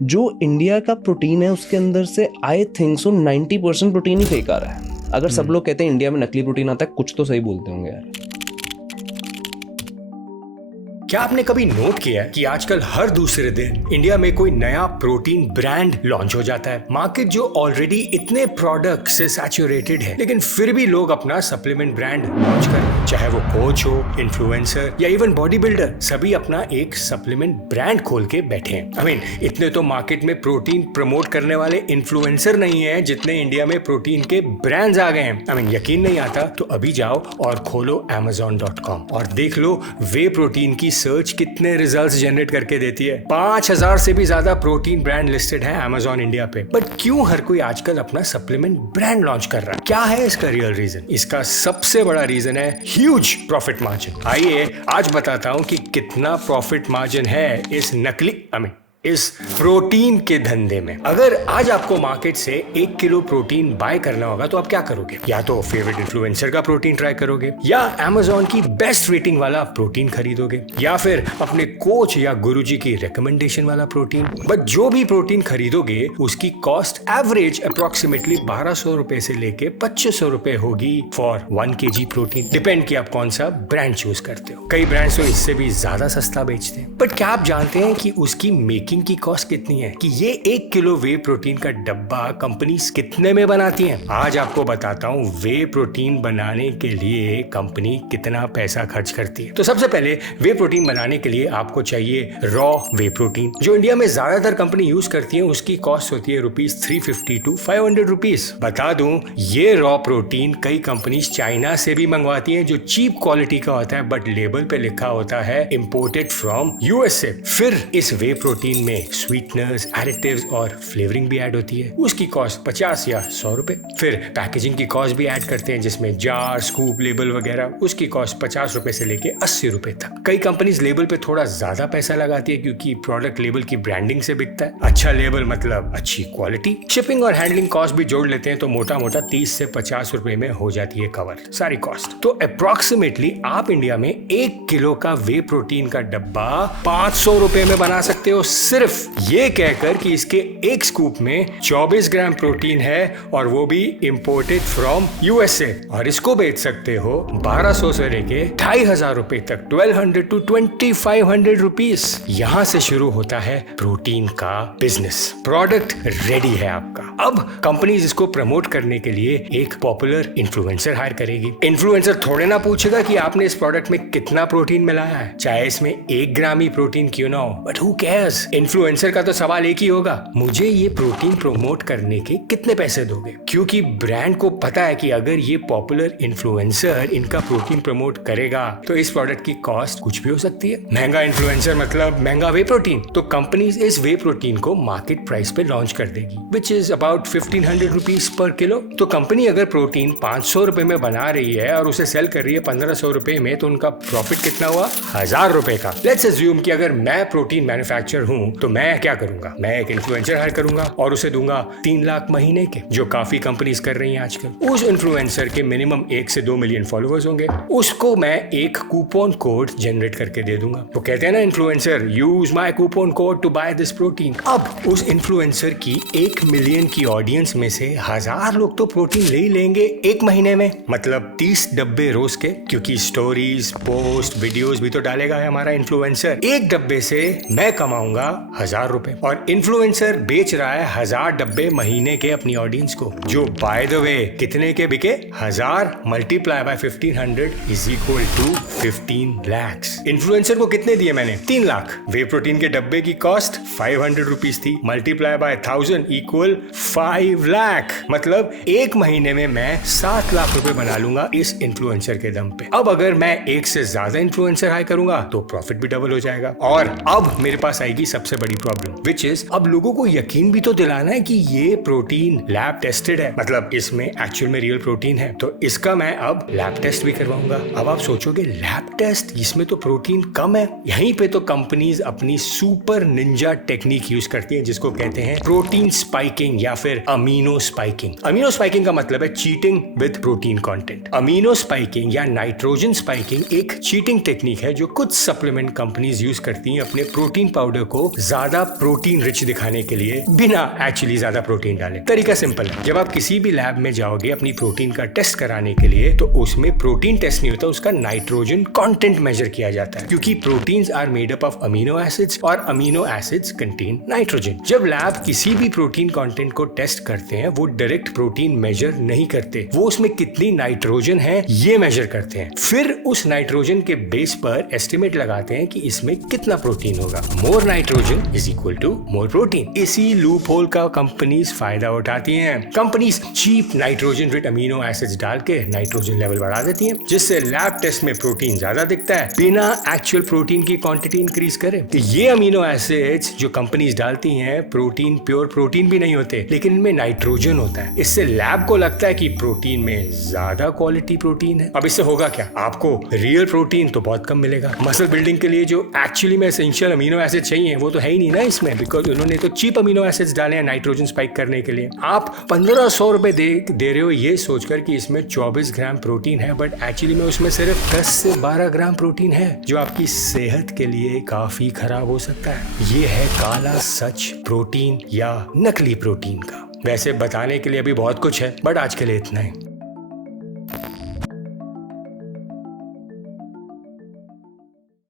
जो इंडिया का प्रोटीन है उसके अंदर से आई थिंक सो 90% प्रोटीन ही फेक आ रहा है। अगर सब लोग कहते हैं इंडिया में नकली प्रोटीन आता है, कुछ तो सही बोलते होंगे यार। क्या आपने कभी नोट किया है कि आजकल हर दूसरे दिन इंडिया में कोई नया प्रोटीन ब्रांड लॉन्च हो जाता है। मार्केट जो ऑलरेडी इतने प्रोडक्ट से सैचुरेटेड है, लेकिन फिर भी लोग अपना सप्लीमेंट ब्रांड लॉन्च कर रहे हैं। चाहे वो कोच हो, इन्फ्लुएंसर या इवन बॉडी बिल्डर, सभी अपना एक सप्लीमेंट ब्रांड खोल के बैठे हैं। इतने तो मार्केट में प्रोटीन प्रमोट करने वाले इन्फ्लुएंसर नहीं है जितने इंडिया में प्रोटीन के ब्रांड्स आ गए हैं। यकीन नहीं आता तो अभी जाओ और खोलो amazon.com और देख लो वे प्रोटीन की सर्च कितने रिजल्ट्स जनरेट करके देती है। 5000 से भी ज्यादा प्रोटीन ब्रांड लिस्टेड है Amazon इंडिया पे। बट क्यों हर कोई आजकल अपना सप्लीमेंट ब्रांड लॉन्च कर रहा है? क्या है इसका रियल रीजन? इसका सबसे बड़ा रीजन है ह्यूज प्रॉफिट मार्जिन। आइए आज बताता हूं कि कितना प्रॉफिट मार्जिन है इस नकली इस प्रोटीन के धंधे में। अगर आज आपको मार्केट से 1 किलो प्रोटीन बाय करना होगा तो आप क्या करोगे? या तो फेवरेट इन्फ्लुएंसर का प्रोटीन ट्राई करोगे, या Amazon की बेस्ट रेटिंग वाला प्रोटीन खरीदोगे, या फिर अपने कोच या गुरुजी की रिकमेंडेशन वाला प्रोटीन। बट जो भी प्रोटीन खरीदोगे उसकी कॉस्ट एवरेज अप्रोक्सीमेटली 1200 रुपए से लेके 2500 रुपए होगी फॉर 1 kg प्रोटीन। डिपेंड कि आप कौन सा ब्रांड चूज करते हो। कई ब्रांड्स तो इससे भी ज्यादा सस्ता बेचते हैं। बट क्या आप जानते हैं कि उसकी मेकिंग की कॉस्ट कितनी है? कि ये 1 किलो वे प्रोटीन का डब्बा कंपनीज कितने में बनाती हैं? आज आपको बताता हूँ वे प्रोटीन बनाने के लिए कंपनी कितना पैसा खर्च करती है। तो सबसे पहले वे प्रोटीन बनाने के लिए आपको चाहिए रॉ वे प्रोटीन। जो इंडिया में ज्यादातर कंपनी यूज करती है उसकी कॉस्ट होती है ₹350 to 500 रुपीज। बता दूं ये रॉ प्रोटीन कई कंपनीज चाइना से भी मंगवाती है, जो चीप क्वालिटी का होता है बट लेबल पे लिखा होता है इम्पोर्टेड फ्रॉम USA। फिर इस वे प्रोटीन में स्वीटनर्स, एडिटिव्स और फ्लेवरिंग भी ऐड होती है। उसकी कॉस्ट 50 या 100 रुपए। फिर पैकेजिंग की कॉस्ट भी ऐड करते हैं जिसमें जार, स्कूप, लेबल वगैरह। उसकी कॉस्ट 50 रुपए से लेके 80 रुपए तक। कई कंपनीज लेबल पे थोड़ा ज्यादा पैसा लगाती है क्योंकि प्रोडक्ट लेबल की ब्रांडिंग से बिकता है। अच्छा लेबल मतलब अच्छी क्वालिटी। शिपिंग और हैंडलिंग कॉस्ट भी जोड़ लेते हैं तो मोटा मोटा 30 से 50 रुपए में हो जाती है कवर सारी कॉस्ट। तो अप्रोक्सीमेटली आप इंडिया में 1 किलो का वे प्रोटीन का डब्बा 500 रुपए में बना सकते हो, सिर्फ ये कहकर कि इसके एक स्कूप में 24 ग्राम प्रोटीन है और वो भी इंपोर्टेड फ्रॉम USA। और इसको बेच सकते हो 1200 से लेके 2500 रुपए तक, 1200 to 2500 रुपीस। यहां से शुरू होता है प्रोटीन का बिजनेस। प्रोडक्ट रेडी है आपका। अब कंपनीज इसको प्रमोट करने के लिए एक पॉपुलर इन्फ्लुएंसर हायर करेगी। इन्फ्लुएंसर थोड़े ना पूछेगा कि आपने इस प्रोडक्ट में कितना प्रोटीन मिलाया है, चाहे इसमें 1 ग्राम ही प्रोटीन क्यों ना हो। But who cares? इन्फ्लुएंसर का तो सवाल एक ही होगा, मुझे ये प्रोटीन प्रमोट करने के कितने पैसे दोगे? क्योंकि ब्रांड को पता है कि अगर ये पॉपुलर इन्फ्लुएंसर इनका प्रोटीन प्रमोट करेगा तो इस प्रोडक्ट की कॉस्ट कुछ भी हो सकती है। महंगा इन्फ्लुएंसर मतलब महंगा वे प्रोटीन। तो कंपनीज इस वे प्रोटीन को मार्केट प्राइस पे लॉन्च कर देगी, which is about 1500 rupees per kilo. तो कंपनी अगर प्रोटीन 500 रुपए में बना रही है और उसे सेल कर रही है 1500 रुपए में, तो उनका प्रॉफिट कितना हुआ? 1000 रुपए का। लेट्स अज्यूम कि अगर मैं प्रोटीन मैन्युफैक्चरर हूं तो मैं क्या करूंगा? मैं एक इन्फ्लुएंसर हायर करूंगा और उसे दूंगा 3 लाख महीने के, जो काफी कंपनीज कर रही हैं आजकल। उस इन्फ्लुएंसर के मिनिमम 1 से 2 मिलियन फॉलोअर्स होंगे। उसको मैं एक कूपन कोड जनरेट करके दे दूंगा। वो कहते हैं ना influencer, use my coupon code to buy this protein. अब उस इन्फ्लुएंसर की 1 मिलियन की ऑडियंस में से 1000 लोग तो प्रोटीन ले ही लेंगे 1 महीने में, मतलब 30 डब्बे रोज के, क्योंकि स्टोरीज, पोस्ट, वीडियोस भी तो डालेगा है हमारा इन्फ्लुएंसर। एक डब्बे से मैं कमाऊंगा 1000 रुपए और इन्फ्लुएंसर बेच रहा है 1000 डब्बे महीने के अपनी ऑडियंस को, जो बाय द वे कितने के बिके? 1000 multiply by 1500 is equal to 15 lakhs। Influencer को कितने दिए मैंने? 3 लाख। वे प्रोटीन के डब्बे की कॉस्ट 500 रुपीज थी, मल्टीप्लाई बाय 1000 इक्वल 5 लाख। मतलब 1 महीने में मैं 7 लाख रुपए बना लूंगा इस इन्फ्लुएंसर के दम पे। अब अगर मैं 1 से ज्यादा इन्फ्लुएंसर हायर करूंगा तो प्रॉफिट भी डबल हो जाएगा। और अब मेरे पास आएगी सबसे बड़ी प्रॉब्लम, विच इज अब लोगों को यकीन भी तो दिलाना है कि ये प्रोटीन लैब टेस्टेड है, मतलब इसमें एक्चुअल में रियल प्रोटीन है। तो इसका मैं अब लैब टेस्ट भी करवाऊंगा। अब आप सोचोगे लैब टेस्ट, इसमें तो प्रोटीन कम है। यहीं पे तो कंपनीज अपनी सुपर निंजा टेक्निक यूज करती हैं, जिसको कहते हैं प्रोटीन स्पाइकिंग या फिर अमीनो स्पाइकिंग। अमीनो स्पाइकिंग का मतलब है cheating with protein content. Amino spiking या नाइट्रोजन स्पाइकिंग एक चीटिंग टेक्निक है जो कुछ सप्लीमेंट कंपनीज यूज करती हैं अपने प्रोटीन पाउडर को ज्यादा प्रोटीन रिच दिखाने के लिए बिना एक्चुअली ज्यादा प्रोटीन डाले। तरीका सिंपल है, जब आप किसी भी लैब में जाओगे अपनी प्रोटीन का टेस्ट कराने के लिए तो उसमें प्रोटीन टेस्ट नहीं होता, उसका नाइट्रोजन कंटेंट मेजर किया जाता है, क्योंकि proteins are made up of amino acids और अमीनो एसिड्स कंटेन नाइट्रोजन। जब लैब किसी भी प्रोटीन कंटेंट को टेस्ट करते हैं वो डायरेक्ट प्रोटीन मेजर नहीं करते, वो उसमें कितनी नाइट्रोजन है ये मेजर करते हैं, फिर उस नाइट्रोजन के बेस पर एस्टिमेट लगाते हैं कि इसमें कितना प्रोटीन होगा। More nitrogen is equal to more protein. इसी लूप होल का कंपनीज फायदा उठाती हैं। Companies cheap nitrogen rich amino acids डाल के नाइट्रोजन लेवल बढ़ा देती हैं, जिससे लैब टेस्ट में प्रोटीन ज्यादा दिखता है बिना एक्चुअल प्रोटीन की क्वांटिटी इंक्रीज करे। तो ये अमीनो एसिड्स जो कंपनीज डालती हैं प्रोटीन प्योर प्रोटीन भी नहीं होते, लेकिन इनमें नाइट्रोजन होता है। इससे लैब को लगता है कि प्रोटीन में ज्यादा क्वालिटी प्रोटीन है। अब इससे होगा क्या, आपको रियल प्रोटीन तो बहुत कम मिलेगा। मसल बिल्डिंग के लिए जो एक्चुअली में एसेंशियल अमीनो एसिड चाहिए वो तो है ही नहीं ना इसमें, बिकॉज उन्होंने तो चीप अमीनो एसिड्स डाले हैं नाइट्रोजन स्पाइक करने के लिए। आप 1500 रुपए दे रहे हो ये सोचकर कि इसमें 24 ग्राम प्रोटीन है, बट एक्चुअली में उसमें सिर्फ 10 से 12 ग्राम प्रोटीन है, जो आपकी सेहत के लिए काफी खराब हो सकता है। ये है काला सच प्रोटीन या नकली प्रोटीन का। वैसे बताने के लिए अभी बहुत कुछ है, बट आज के लिए इतना ही।